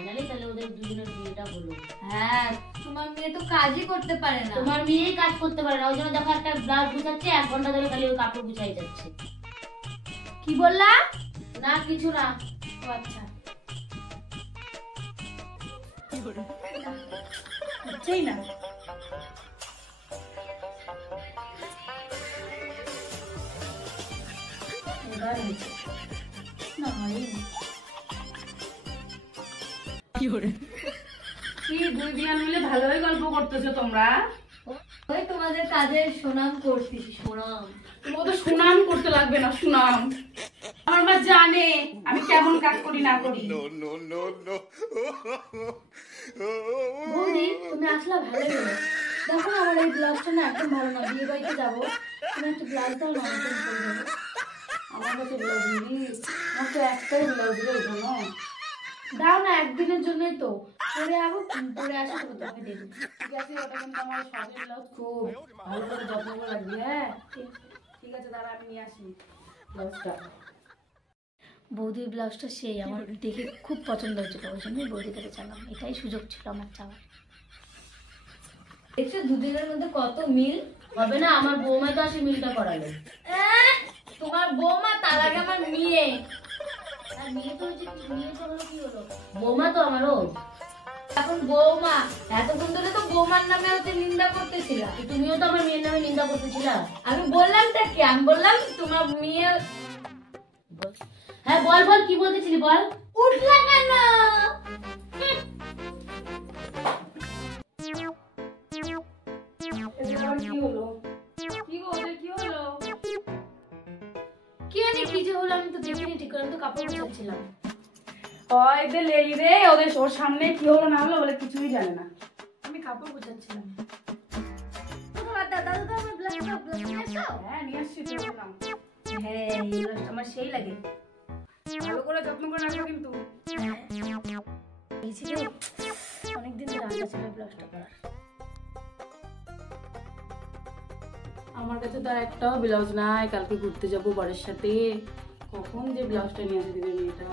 Finally তাহলে ওদের দুজনের বিয়েটা হলো। হ্যাঁ, তোমার মেয়ে তো কাজই করতে পারে না। তোমার মেয়েই কাজ করতে পারে না, ওই জন্য দেখো একটা ব্লাউজ গুছাচ্ছে 1 ঘন্টা ধরে খালি ওই কাপড় গুছাই যাচ্ছে। কি বললা? না কিছু না। ও আচ্ছা, হচ্ছেই না। এবার হয়েছে না, হয়নি। কি দুই বিয়ান মিলে ভালোই গল্প করতেছো তোমরা? ওই তোমাদের কাজের সুনাম করতেছি। সুনাম? তোমাকে তো সুনাম করতে লাগবে না, সুনাম আমার মা জানে আমি কেমন কাজ করি না করি। বৌদি, তুমি আসলে ভালো হলো। দেখো না, আমার এই ব্লাউজটা না একদম ভালো না। বিয়ে বাড়িতে যাবো, তুমি একটা ব্লাউজ দাও না, একদম করে দেবো। আমার কাছে ব্লাউজ নেই, আমার তো একটাই ব্লাউজ এর জন্য। দাও না, একদিনের জন্যই তো। পরে যাবো, পরে আসো তো তোমাকে দিয়ে দেবো। ঠিক আছে, ওটা কিন্তু আমার শখের ব্লাউজ, খুব ভালো করে যত্ন করে রাখবি। হ্যাঁ ঠিক আছে, দাঁড়া আমি নিয়ে আসি ব্লাউজটা। বৌদির ব্লাউজটা সেই আমার দেখে খুব পছন্দ হয়েছিল, ওই জন্যই বৌদির কাছে চালাম। এটাই সুযোগ ছিল আমার চাওয়ার। দেখছো দুদিনের মধ্যে কত মিল। হবে না, আমার বৌমা তো আসে মিলটা করালো। তোমার বৌমা, তার আগে আমার মেয়ে। আর মেয়ে তো হচ্ছে, মেয়ে তো হলো কি হলো, বৌমা তো আমারও। এখন বৌমা, এতক্ষণ ধরে তো বৌমার নামে হচ্ছে নিন্দা করতেছিলা। তুমিও তো আমার মেয়ের নামে নিন্দা করতেছিলা। আমি বললামটা কি? আমি বললাম তোমার মেয়ে। হ্যাঁ বল বল, কি বলতেছিলি বল। উঠলা কেন? কি হলো? কি গো, ওদের কি হলো? কি জানি কি যে হলো, আমি তো দেখিনি ঠিক করে। আমি তো কাপড় গোছাচ্ছিলাম। এদের লেলি রে, ওদের ওর সামনে কি হলো না হলো বলে কিছুই জানে না। আমি কাপড় গোছাচ্ছিলাম। দাদা তো আমার ব্লাউজটা নিয়ে আসো। হ্যাঁ নিয়ে আসছি, তো বললাম। হ্যাঁ, এই ব্লাউজটা আমার সেই লাগে। ভালো করে যত্ন করে রাখো কিন্তু। গেছি রে, অনেকদিন ধরে আশা ছিল ব্লাউজটা পরার। আমার কাছে তো আর একটাও ব্লাউজ নাই। কালকে ঘুরতে যাবো বরের সাথে, কখন যে ব্লাউজটা নিয়ে আসে দিবে মেয়েটা।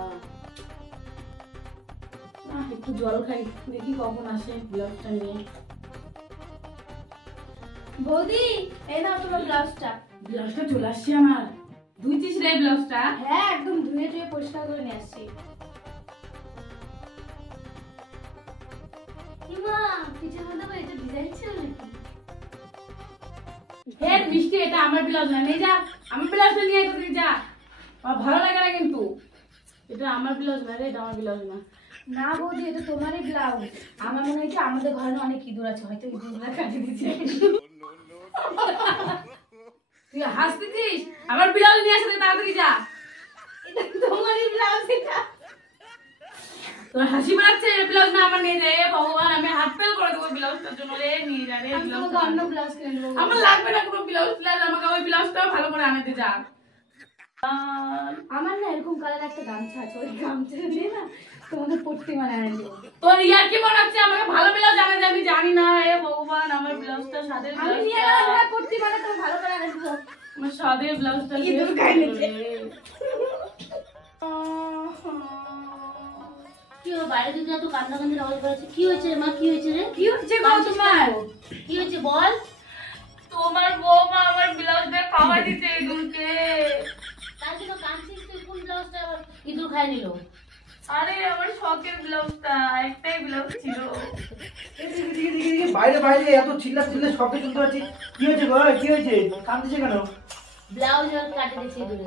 একটু জল খাই, দেখি কখন আসে ব্লাউজটা নিয়ে। বৌদি, এই নাও তোমার ব্লাউজটা। ব্লাউজটা চলে আসছে আমার। ধুইছিস রে ব্লাউজটা? হ্যাঁ, একদম ধুয়ে ধুয়ে পরিষ্কার করে নিয়ে আসছি। ইমা, পিছের মধ্যে আবার এটা ডিজাইন ছিল নাকি? হে মিষ্টি, এটা আমার ব্লাউজ না, নিয়ে যা। আমার ব্লাউজটা নিয়ে আয়, তুই যা। আমার ভালো লাগে না কিন্তু। এটা আমার ব্লাউজ না রে, এটা আমার ব্লাউজ না। না বৌদি, এটা তোমারই ব্লাউজ। আমার মনে হয় কি আমাদের ঘরে অনেক ইঁদুর আছে, হয়তো ইঁদুরগুলো কাটিয়ে দিচ্ছে। তুই হাসতেছিস? আমার ব্লাউজ নিয়ে আসতে তাড়াতাড়ি যা। এটা তোমারই ব্লাউজ। এটা তোর হাসি মারছে? ব্লাউজ না আমার, নিয়ে যা। ভগবান, আমি হাত ফেল করে দেবো ব্লাউজটার জন্য রে। নিয়ে যা রে আমি তোমাকে অন্য ব্লাউজ কিনে দেবো। আমার লাগবে না কোনো ব্লাউজ ফ্লাউজ, আমাকে ওই ব্লাউজটা ভালো করে আনতে যা। আমার না এরকম কালার একটা গামছা আছে, ওই গামছাটা দিয়ে না তোমাদের পট্টি বানায় এনে দেবো। তোর ইয়ার কি মনে হচ্ছে আমাকে ভালো ব্লাউজ আনে যে আমি জানি না? হে ভগবান, আমার ব্লাউজটা সাদের আমি নিয়ে ব্লাউজটা, গেলাম, হ্যাঁ পট্টি বানায় তোমার ভালো করে এনে দেবো। আমার সাদের ব্লাউজটা ইঁদুর শেষ খায় করে নিচে। দে। কি হলো, বাইরে দিকে এত কান্দাকান্দির আওয়াজ বেরোচ্ছে, কি হয়েছে রে মা, কি হয়েছে রে? কি হচ্ছে গো তোমার? কি হয়েছে বল। তোমার বৌমা আমার ব্লাউজটা খাওয়া দিতে ইঁদুরকে। তার জন্য কাঁদছিস তুই? কোন ব্লাউজটা আবার ইঁদুর খাই নিল? আরে আমার শখের ব্লাউজটা, একটাই ব্লাউজ ছিল। বাইরে বাইরে এত চিল্লা চিল্লা শব্দ শুনতে পাচ্ছি। কি হয়েছে গো, কি হয়েছে? কাঁদছে কেন? ব্লাউজ আর কাটে দিচ্ছে ইঁদুরে।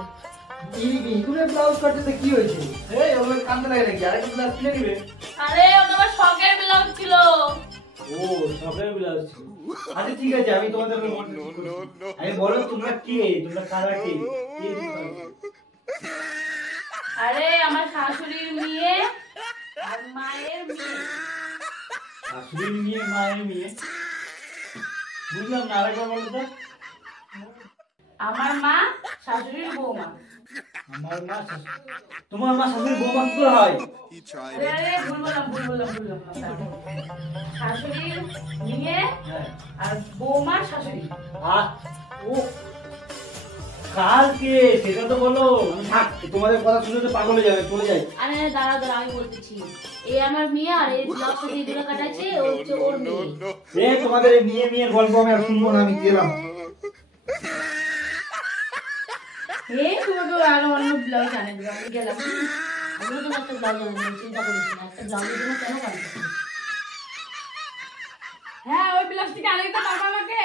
ইঁদুরের ব্লাউজ কাটতে কি হয়েছে? এই ওগুলো কান্দতে লাগে নাকি? আরেকটা ব্লাউজ কিনে নিবে। আরে ওটা আমার শখের ব্লাউজ ছিল। ও, সবের ব্লাউজ ছিল। আচ্ছা ঠিক আছে, আমি তোমাদের আমি বলো তোমরা কে? তোমরা কারা কে? কে তোমরা? আরে আমার শাশুড়ির মেয়ে আর মায়ের মেয়ে। শাশুড়ির মেয়ে, মায়ের মেয়ে? বুঝলাম না, আরেকবার বলো তো। আমার মা শাশুড়ির বৌমা। আমার মা তোমার মা শাশুড়ির বৌমা কি করে হয়? আরে আরে ভুল বললাম। শাশুড়ির মেয়ে হ্যাঁ। আর বৌমা শাশুড়ি। ও কালকে সেটা তো বলো। থাক, তোমাদের কথা শুনে তো পাগল হয়ে যাবে, চলে যাই। আরে দাঁড়া দাঁড়া, আমি বলতেছি, এই আমার মেয়ে আর এই ব্লাউজটা দিয়ে দুটো কাটাচ্ছে, ও হচ্ছে ওর মেয়ে। তোমাদের এই মেয়ের গল্প আমি আর শুনবো না, আমি গেলাম। তোমাকে আরো অন্য ব্লাউজ আনে দেবো, আমি গেলাম। আমিও তোমার একটা ব্লাউজ আনবো, চিন্তা করিস না, একটা ব্লাউজের জন্য কেন কাটছিস? হ্যাঁ, ওই ব্লাউজটিকে আনে দিতে পারবো আমাকে?